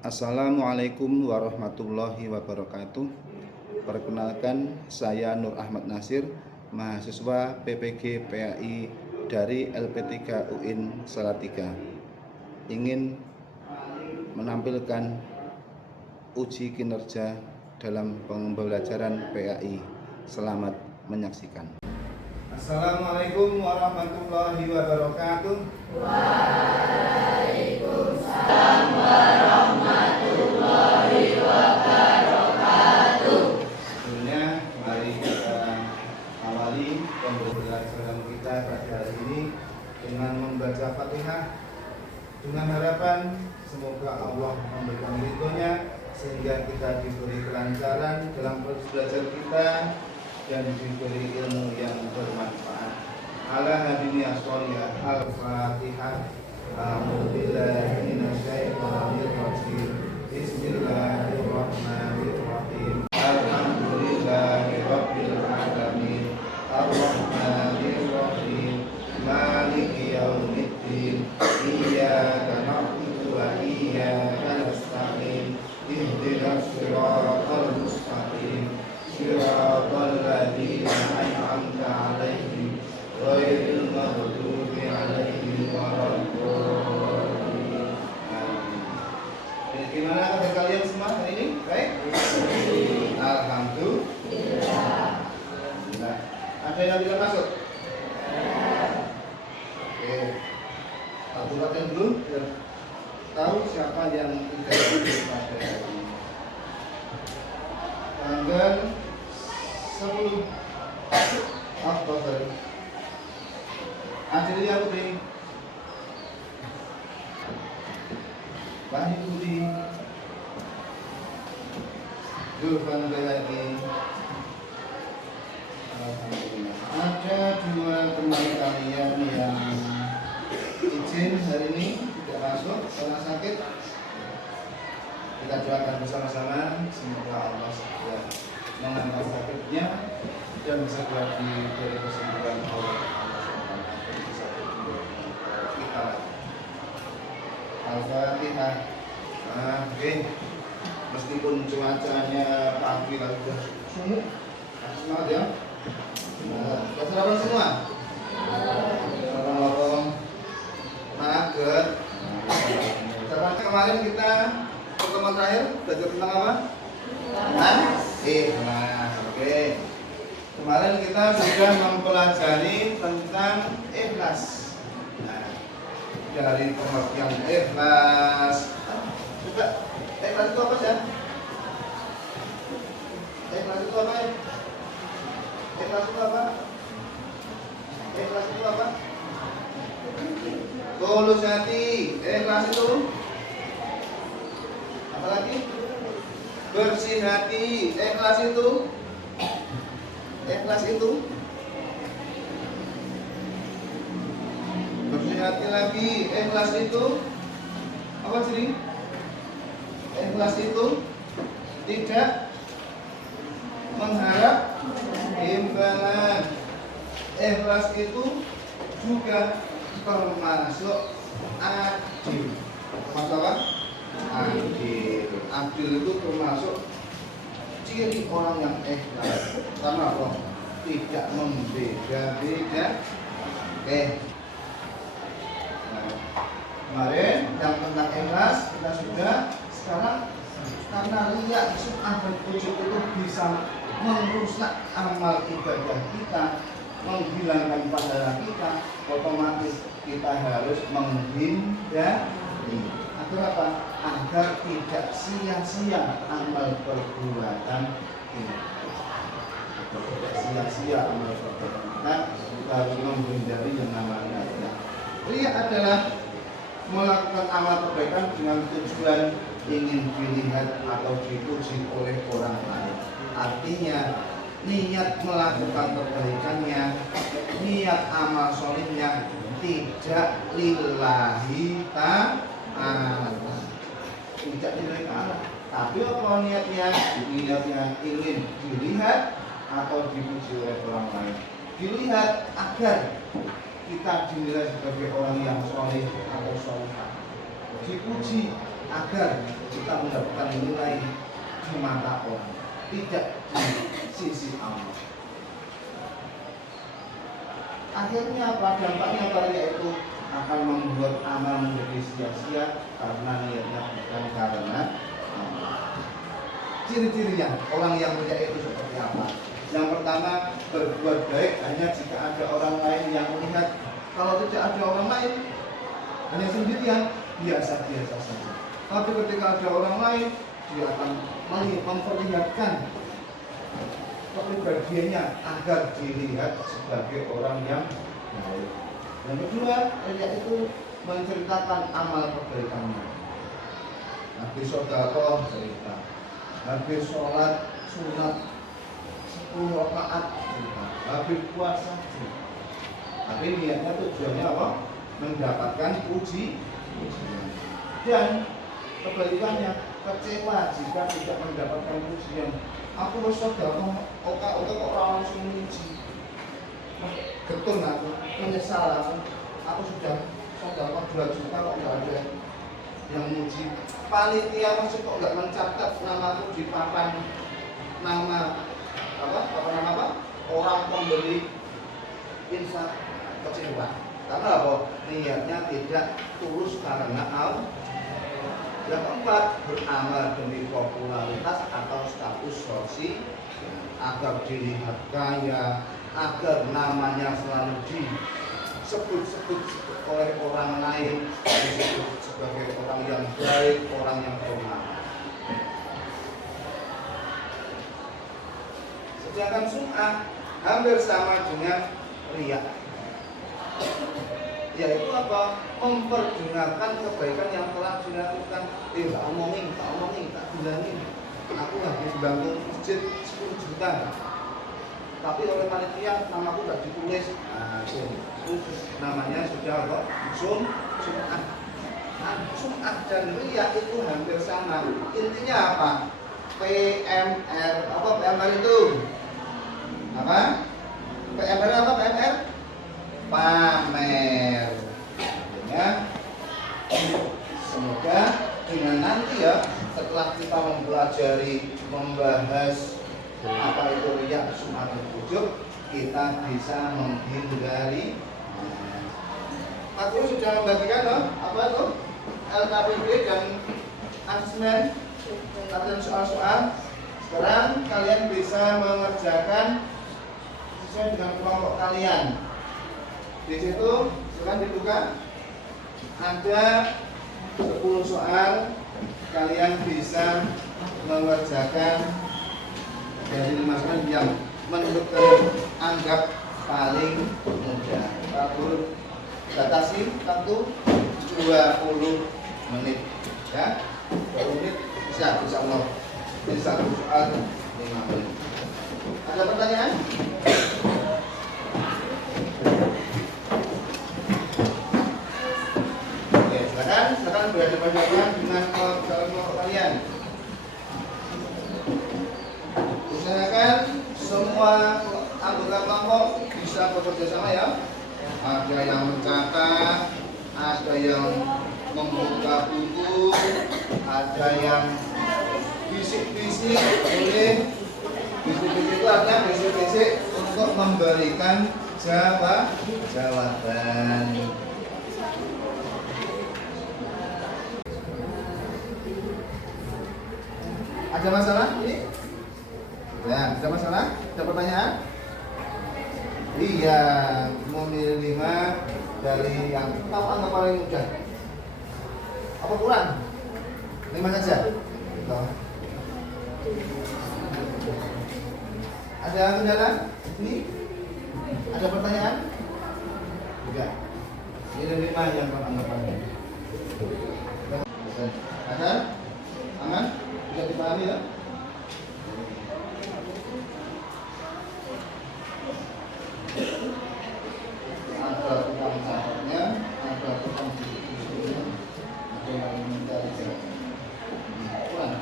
Assalamualaikum warahmatullahi wabarakatuh. Perkenalkan, saya Nur Ahmad Nasir, mahasiswa PPG PAI dari LP3 UIN Salatiga. Ingin menampilkan uji kinerja dalam pembelajaran PAI. Selamat menyaksikan. Assalamualaikum warahmatullahi wabarakatuh. Waalaikumsalam warahmatullahi wabarakatuh. Sebelumnya, mari kita awali pembelajaran kita pada hari ini dengan membaca Fatihah, dengan harapan semoga Allah memberikan ridhonya sehingga kita diberi kelancaran dalam proses belajar kita dan diberi ilmu yang bermanfaat. Ala hadiniya sholiyah al-Fatihah. A'udzubillahi minasyaitonir rajim. Bismillahirrahmanirrahim. Alhamdulillahirabbil alamin. Arrahmanirrahim. Maliki yaumiddin. Iyyaka na'budu wa iyyaka nasta'in. Ihdinas siratal mustaqim. Siratal ladzina an'amta 'alaihim ghairil maghdubi 'alaihim waladdallin. Gimana kabar kalian semua hari ini? Baik? Alhamdulillah. Ada yang tidak masuk? Oke. Aku latihan dulu biar tahu siapa yang tidak masuk pada hari ini. Tanggal 10 Oktober. Akhirnya Putri Wahyu Budi Julfan lagi. Alhamdulillah. Ada dua teman kalian yang izin hari ini tidak masuk karena sakit. Kita doakan bersama-sama semoga Allah segera mengangkat sakitnya dan segera diberi kesembuhan oleh Allah SWT. Kita Al-Fatihah. Oke. Meskipun cuacanya pagi lagi sudah sumuk, semangat ya. Sarapan semua. Sarapan mager. Sarapan kemarin kita pertemuan terakhir belajar tentang apa? Ikhlas. Oke. Kemarin kita sudah mempelajari tentang ikhlas. Dari pengertian ikhlas. Coba ikhlas itu apa sih? Ikhlas itu apa? Ikhlas itu apa? Ikhlas itu apa? Tulus hati. Ikhlas itu apa lagi? Bersih hati. Ikhlas itu bersih hati lagi. Ikhlas itu apa sih? Ikhlas itu tidak mengharap imbalan. Ikhlas itu juga termasuk adil. Termasuk apa? Adil. Adil itu termasuk ciri orang yang ikhlas. Karena apa? Tidak membeda-beda. Kemarin yang tentang ikhlas kita sudah. Sekarang karena riya, sum'ah dan ujub itu bisa merusak amal ibadah kita, menghilangkan pahala kita, otomatis kita harus menghindari. Agar apa? Agar tidak sia-sia amal perbuatan kita. Tidak sia-sia amal perbuatan kita harus menghindari yang namanya riya. Riya adalah melakukan amal kebaikan dengan tujuan ingin dilihat atau dipuji oleh orang lain. Artinya niat melakukan kebaikannya, niat amal solihnya tidak lillahi ta'ala, tidak lillahi ta'ala. Tapi apa niatnya? Niatnya ingin dilihat atau dipuji oleh orang lain. Dilihat agar kita dinilai sebagai orang yang soleh atau solehah, dipuji agar kita mendapatkan nilai di mata orang, tidak di sisi Allah. Akhirnya apa? Dampaknya apa? Yaitu akan membuat amal menjadi sia-sia karena niatnya bukan karena Allah. Ciri-cirinya orang yang mulia itu seperti apa? Yang pertama, berbuat baik hanya jika ada orang lain yang melihat. Kalau tidak ada orang lain, hanya sendirian, biasa-biasa saja. Tapi ketika ada orang lain, dia akan memperlihatkan kepribadiannya agar dilihat sebagai orang yang baik. Yang kedua, yaitu menceritakan amal kebaikannya. Habis sedekah cerita, habis sholat sunat 10 rakaat cerita, habis puasa cerita. Tapi niatnya tujuannya apa? Mendapatkan pujian. Dan kebalikannya, kecewa jika tidak mendapatkan pujian. Aku wis sedekah, kok orang langsung muji. Betul aku, menyesal aku sudah sedekah 2 juta kok nggak ada yang muji. Panitia masih kok nggak mencatat namaku di papan nama apa? Orang pemberi infak. Kecewa. Karena apa? Niatnya tidak tulus karena Allah. Yang keempat, beramal demi popularitas atau status sosial agar dilihat kaya, agar namanya selalu disebut-sebut oleh orang lain, disebut sebagai orang yang baik, orang yang beramal. Sedangkan sum'ah hampir sama dengan riya, yaitu apa? Memperdengarkan kebaikan yang telah dilakukan. Tak omongin, tak bilangin. Aku habis bangun masjid 10 juta, tapi oleh panitia namaku gak ditulis. Itu namanya sudah apa? Sum'ah. Sum'ah dan riya itu hampir sama. Intinya apa? PMR. Apa PMR itu? Apa? PMR apa PMR? Pamer. Ya. Semoga dengan nanti ya, setelah kita mempelajari, membahas apa itu riya, sum'ah dan ujub, kita bisa menghindari. Aku sudah membagikan loh, apa itu? LKPD dan asesmen latihan soal-soal. Sekarang kalian bisa mengerjakan sesuai dengan kelompok kalian. Di situ silakan dibuka. Ada 10 soal, kalian bisa mengerjakan dari 5 soal yang menurut kalian anggap paling mudah. Lalu batasi waktu 20 menit, ya. 20 menit bisa, insya Allah. Jadi 1 soal 5 menit. Ada pertanyaan? Silakan berhadapan dengan kelompok kalian. Usahakan semua anggota kelompok bisa bekerja sama ya. Ada yang mencatat, ada yang membuka buku, ada yang bisik-bisik. Boleh bisik-bisik itu artinya bisik-bisik untuk memberikan jawaban. Ada masalah ini? Ya, ada masalah? Ada pertanyaan? Iya, memilih 5 dari yang tahu anggap paling mudah. Apa kurang? 5 saja. Gitu. Ada kendala? Ini? Ada pertanyaan? Tidak. Ini 5 yang anggap paling. Ada? Aman? Bisa dipahami ya? Ada tukang sahabatnya, ada tukang bukunya, ada yang mencari kurang,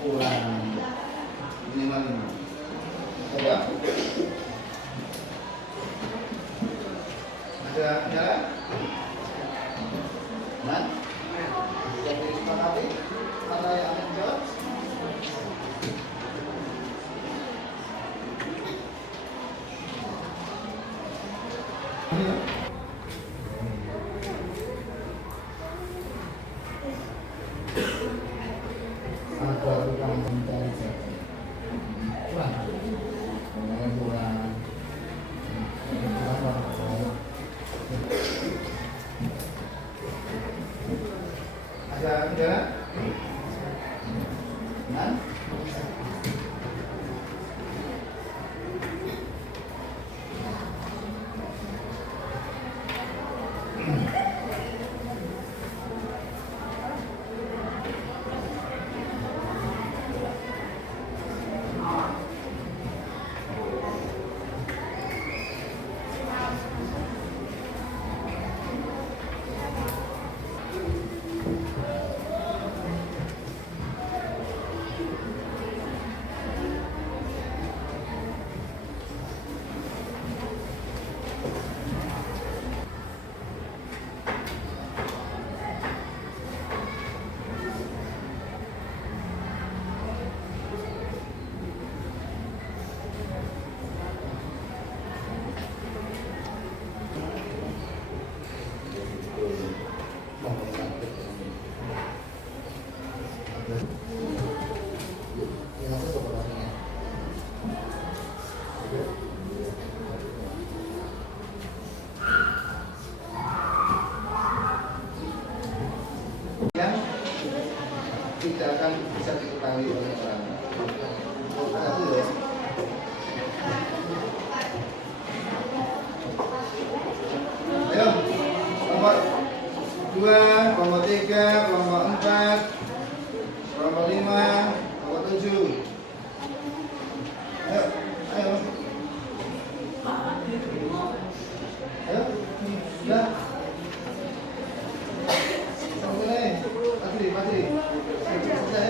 kurang minimal 5. Coba. Ada jalan? Aman? Yang disepakati? Mana yang akan jawab? Agar tukang mencari jati. Wah, namanya kurang. Ada kendala? Aman? Yang tidak akan bisa diketahui oleh orang. Satu ya. Ayo, kelompok 2, kelompok 3, kelompok 4, kelompok 5, kelompok 7. Ayo, ayo. Ayo, sudah. Patri. Selesai.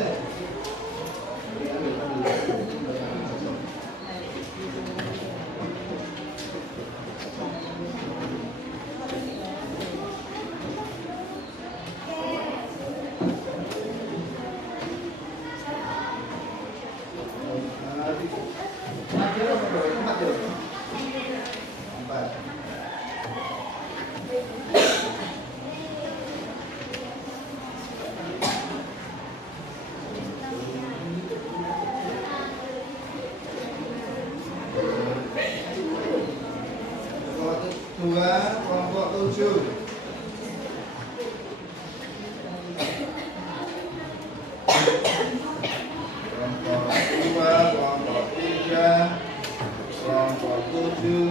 Kelompok 7. Kelompok 2, kelompok 3, kelompok 7.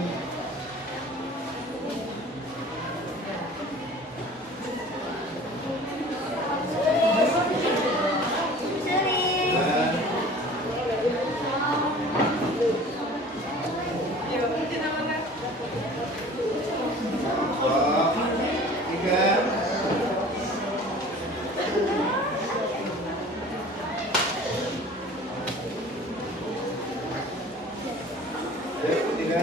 Tiga.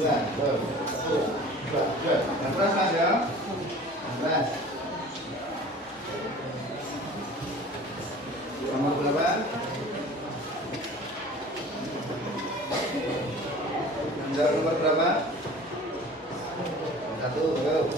dua, satu, dua. Yang keras Mas ya. Yang keras. Nomor berapa? Menjawab nomor berapa? Satu, go.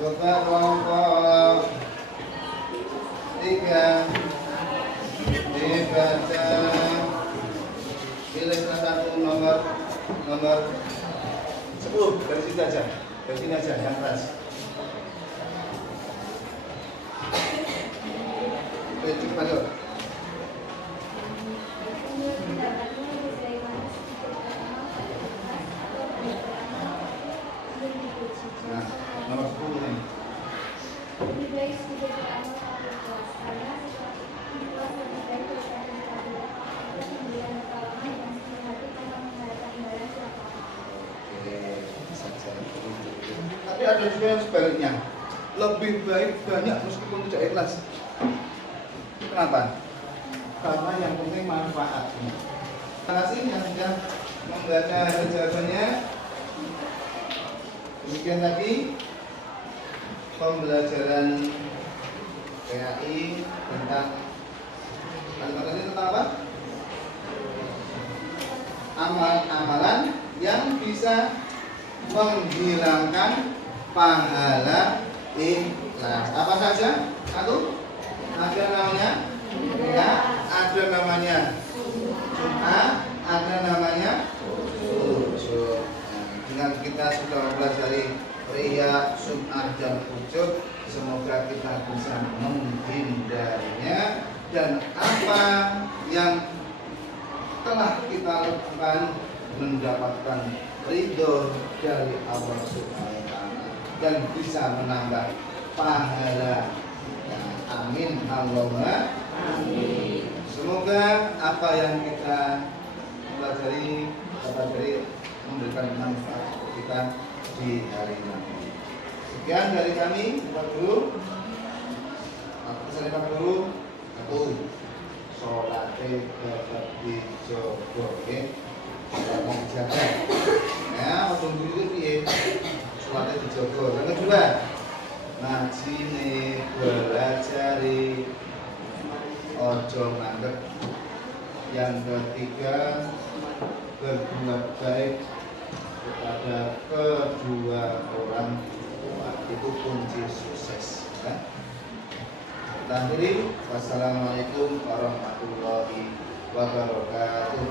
Coba kelompok 3 dibaca, pilih salah satu nomor 10 dari situ aja, dari sini aja yang keras. Oke, cepat yuk. Nah, nomor 10 nih. Lebih baik sebagai beramal satu kelas karena sesuatu itu kelas lebih baik daripada berkabut dan memberikan pertolongan dan sepenuh hati tanpa mengharapkan imbalan siapapun. Oke, saja. Tapi ada juga yang sebaliknya, lebih baik banyak meskipun tidak ikhlas. Kenapa? Karena yang penting manfaat. Terima kasih yang sudah membaca jawabannya. Demikian tadi pembelajaran PAI tentang kalimat ini tentang apa? Amalan-amalan yang bisa menghilangkan pahala ikhlas. Apa saja? Satu, ada namanya ya, ada namanya Jumat, ada namanya Ujub. Dengan kita sudah mempelajari Ria, Sum'ah, dan Ujub, semoga kita bisa menghindarinya, dan apa yang telah kita lakukan mendapatkan ridho dari Allah Subhanahu wa Ta'ala dan bisa menambah pahala. Amin Allahumma amin. Semoga apa yang kita pelajari memberikan manfaat untuk kita di hari ini. Sekian dari kami, Pak Guru. Pesan Pak Guru, aku sholatnya dapat dijogo, oke? Tidak mau dijaga. Ya, waktu dulu itu ya, sholatnya dijogo. Yang kedua, ngaji nih, belajari, ojo nganggep. Yang ketiga, berbuat baik kepada kedua orang tua, itu kunci sukses ya. Kita akhiri, wassalamualaikum warahmatullahi wabarakatuh.